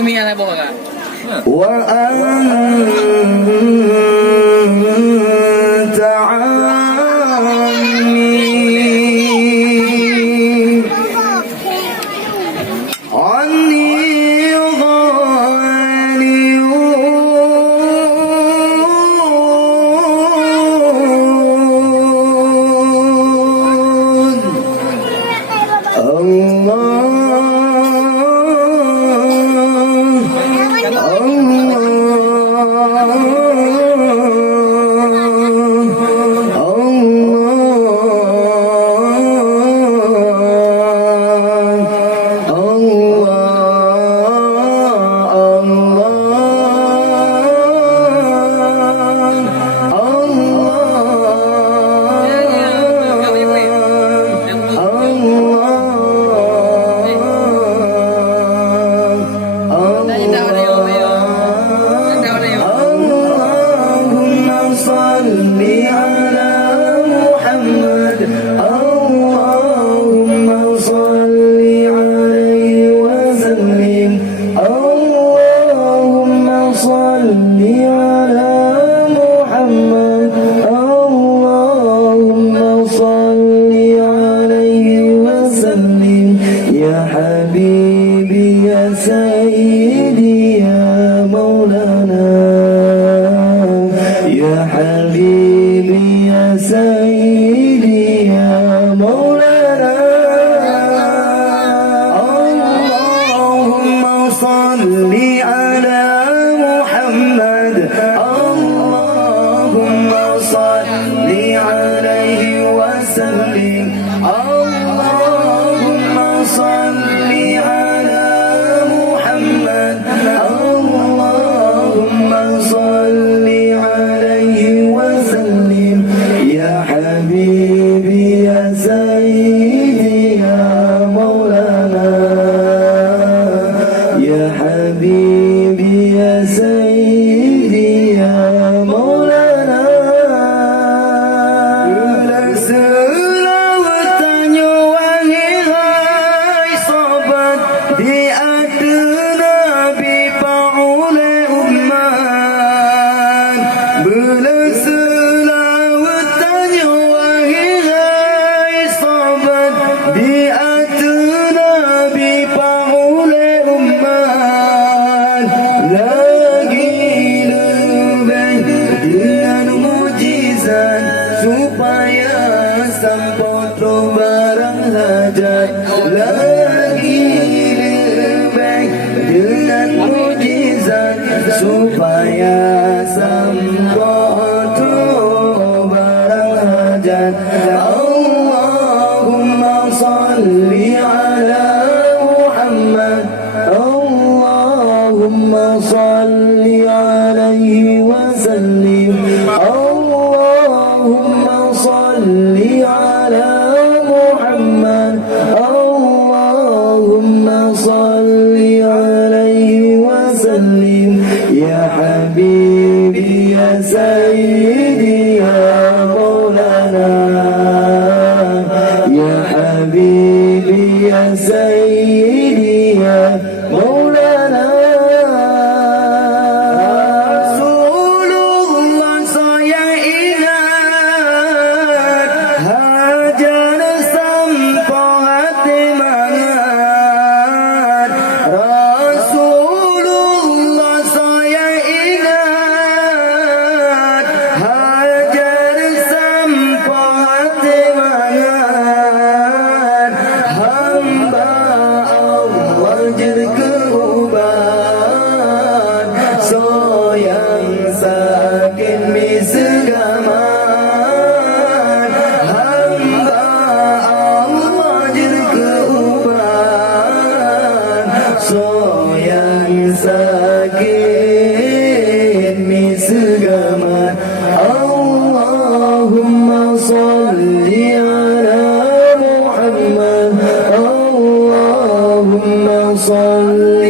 bumi ala boga. Wa anta صل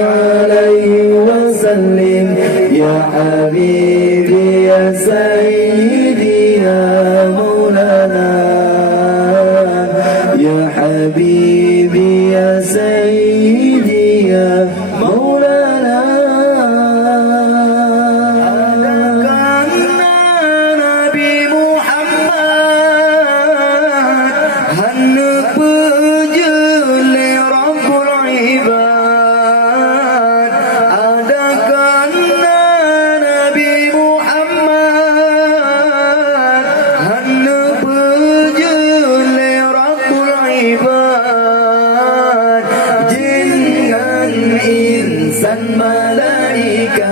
عليه وسلم يا حبيبي dan malaikat,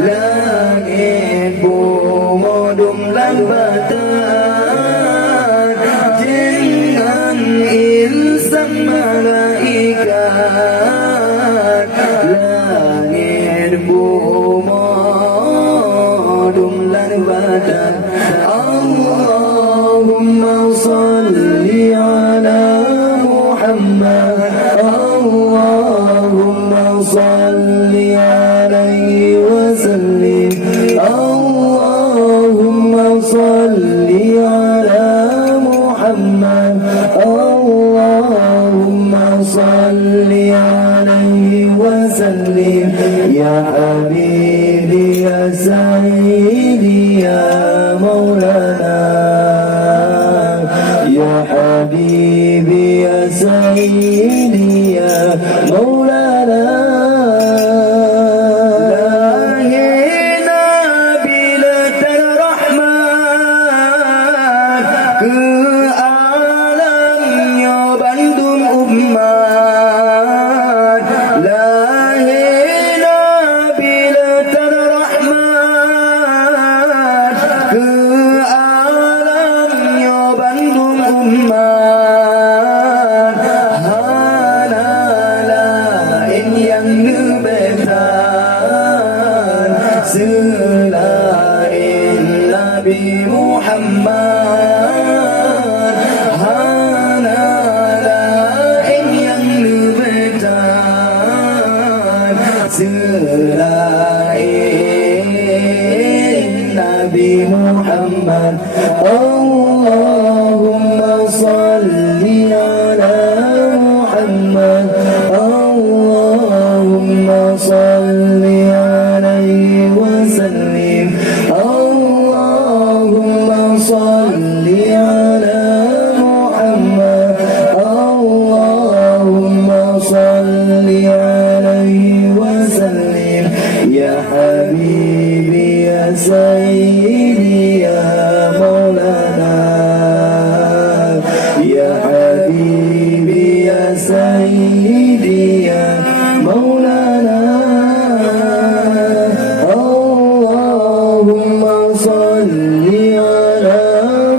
langit bumi dan batan, dengan insan malaikat, langit bumi dan batan. Allahumma salli ala Muhammad, Allahumma salli alaihi wasallim, Allahumma salli ala Muhammad, Allahumma salli alaihi wasallim. Ya Habibi ya Sayyidi ya Maulana, Ya Habibi ya Sayyidi ya Maulana. Lahirna bila terrahmat ke alamnya Bandung umat, lahirna bila terrahmat ke alamnya Bandung umat. Hana lain yang nubetan selain Nabi Muhammad, hana lain yang nubetan selain Nabi Muhammad. Allahumma salli ala Muhammad, Allahumma salli alaihi wasallim, Allahumma salli ala Muhammad, Allahumma salli alaihi wasallim. Ya Habibi ya Sayyidi ya Maulana, Ya Habibi ya Sayyidi ya Maulana. Allahumma salli ala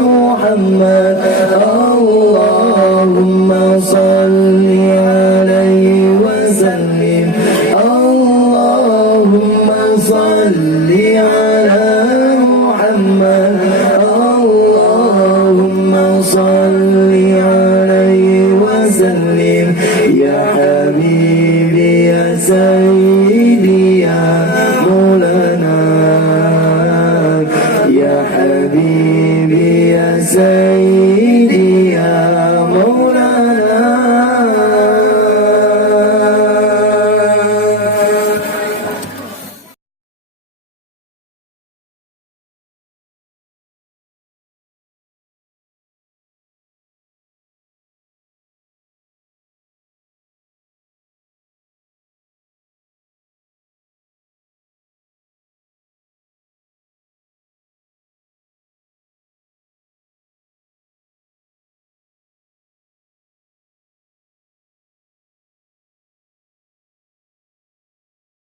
Muhammad, Allahumma salli alaihi wasallim, Allahumma salli ala Muhammad, Allahumma salli alaihi wasallim. Ya Habibi ya Sayyidi